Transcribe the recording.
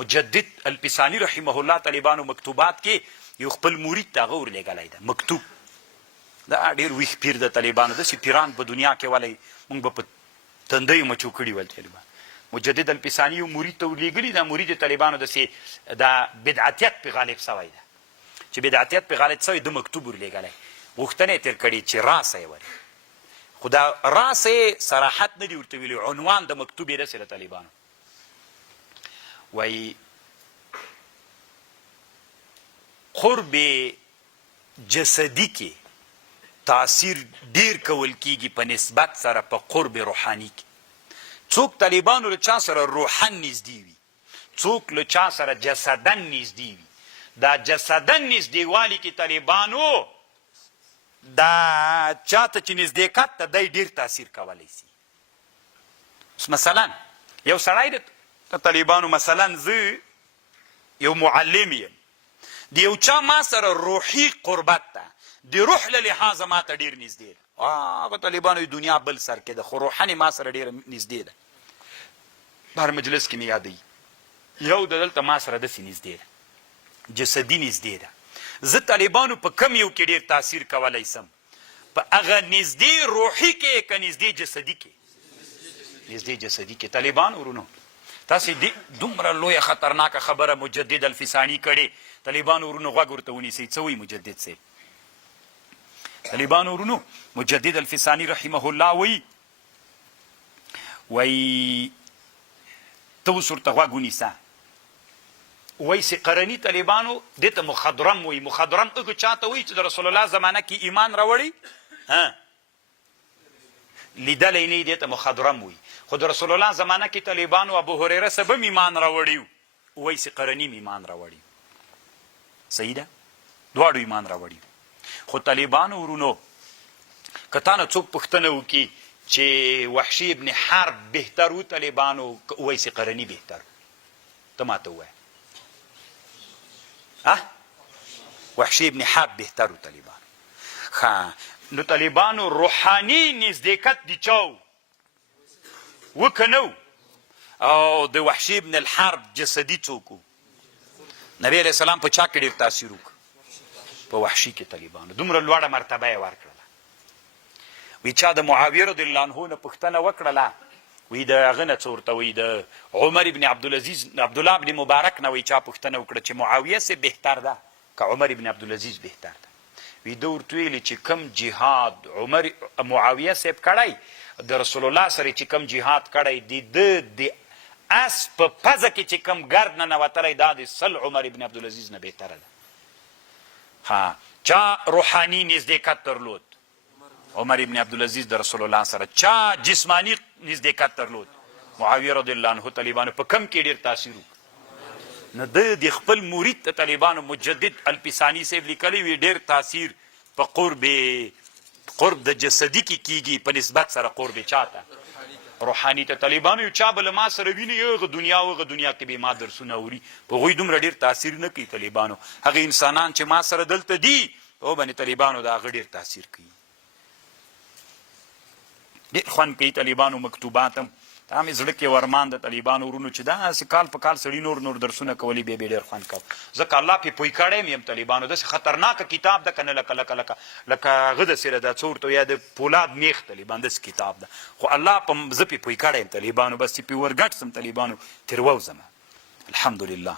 مجدد الفسانی رحمه الله طالبانو مکتوبات کې یو خپل مرید ته هغه ورلېږلی ده مکتوب. دا ډېر ویښ پیر د طالبانو داسې پیران په دنیا کې ولی موږ به په تندیو مچو کړي ول طالبان. مجدد الفسانی یو مرید ته ورلېږلي دا مرید طالبانو داسې دا بدعتیت پې غالب سوی ده چې بدعتیت پې غالب سوی ده مکتوب ورلېږلی غوښتنه یې تېر کړې چې راسه یې ورې خو دا راسه یې صراحت نه دي ورته ویلي عنوان د مکتوب یې داسې د طالبانو وایي قرب جسدی کې تاثیر ډیر کول کیږي په نسبت سره په قرب روحاني کې. څوک طالبانو له چا سره روحن نږدې وي څوک له چا سره جسدن نږدې وي دا جسدن نږدېوالي کې طالبانو دا چاته چې نږدېکت ته دی ډیر تاثیر کولی سي. مثلا یو سړی د طالبانو مثلا زه یو معلم یم د یو چا ما سره روحي قربت ده د روح له لحاظه ما ته ډېر نږدې ده هغه طالبانو دنیا بل سر کې ده خو روحاني ما سره ډېره نږدې ده. په هر مجلس کې مې یادوي یو د دلته ما سره داسې نږدې ده جسدي نږدې ده. زه طالبانو په کم یو کې ډېر تاثیر کولی سم په هغه نږدې روحي کې که نږدې جسدي کې نږدې جسدي کې. طالبانو ورونو تاسې دومره لویه خطرناکه خبره مجدد الفسانی کړې طالبانو ورونو غوږ ورته ونیسئ څه وایي مجدد صاحب. طالبانو ورونو مجدد الفسانی رحمه الله وایي ته اوس ورته غوږ ونیسه وایي سقرني طالبانو دې ته مخضرم وایي. مخضرم هغه چاته وایي چې د رسول الله زمانه کې ایمان راوړی لیدلی نه یې دې ته مخضرم وایي. خو د رسول الله زمانه کې طالبانو ابو هریره صاحب هم ایمان راوړی و وایي سقرني هم ایمان راوړی. صحیح ده دواړو ایمان راوړي. خو طالبانو ورونو که تا نه څوک پوښتنه وکړي چې وحشي ابن حرب بهتر و طالبانو که اویس قرني بهتر ته ماته ووایه وحشي ابن حرب بهتر و طالبانو. ښه نو طالبانو روحاني نزدېکت د چا و که نه و او د وحشي ابن الحرب جسدي څوک و نبی علیه السلام په چا کې ډېر تاثیر وکړ په وحشي کې طالبانو دومره لوړه مرتبه یې ورکړله. وی چا د معاویه رضی الله عنه نه پوښتنه وکړله وی د هغه نه څه ورته وی د عمر ابن عبدالعزیز عبدالله ابن مبارک نه وی چا پوښتنه وکړه چې معاویه صاحب بهتر ده که عمر ابن عبدالعزیز بهتر ده. وی ده ورته ویلي چې کم جهاد معاویه صاحب کړی د رسول الله سره چې کم جهاد کړی د اس په پزه کې چې کم ګرد نه نوتلی دا د سل عمر ابن عبدالعزیز نه بهتره ده. چا روحاني نزدېکت درلود عمر ابن عبدالعزیز د رسول الله سره. چا جسمانی نزدېکت درلود معاویه رضی الله عنه. طالبانو په کم کې ډېر تاثیر وکړ نو د خپل مرید ته طالبانو مجدد الفسانی صاحب لیکلی وي ډېر تاثیر په قرب د جسدي کې کیږي په نسبت سره قرب چاته روحاني ته. طالبانو یو چا به له ما سره ویني هغه دنیا کې به ما درسونه اوري په هغوی دومره ډېر تاثیر نه کوي طالبانو. هغه انسانان چې ما سره دلته دي په هغو باندې طالبانو د هغه ډېر تاثیر کوي ډېر خوند کوي طالبانو مکتوبات هم دا مې زړه کې ورمان د طالبانو ورونو چې داسې کال په کال سړي نور درسونه کولی بیا ډېر خوند کوه ځکه الله پې پوی کړی م یم طالبانو داسې خطرناکه کتاب ده که نه لکه هغه داسې ده دا څه ورته یا د پولاد میخ طالبان داسې کتاب ده خو الله زه پې پوی کړی یم طالبانو بس چې پې ورګډ سم طالبانو تېرووزم الحمدلله.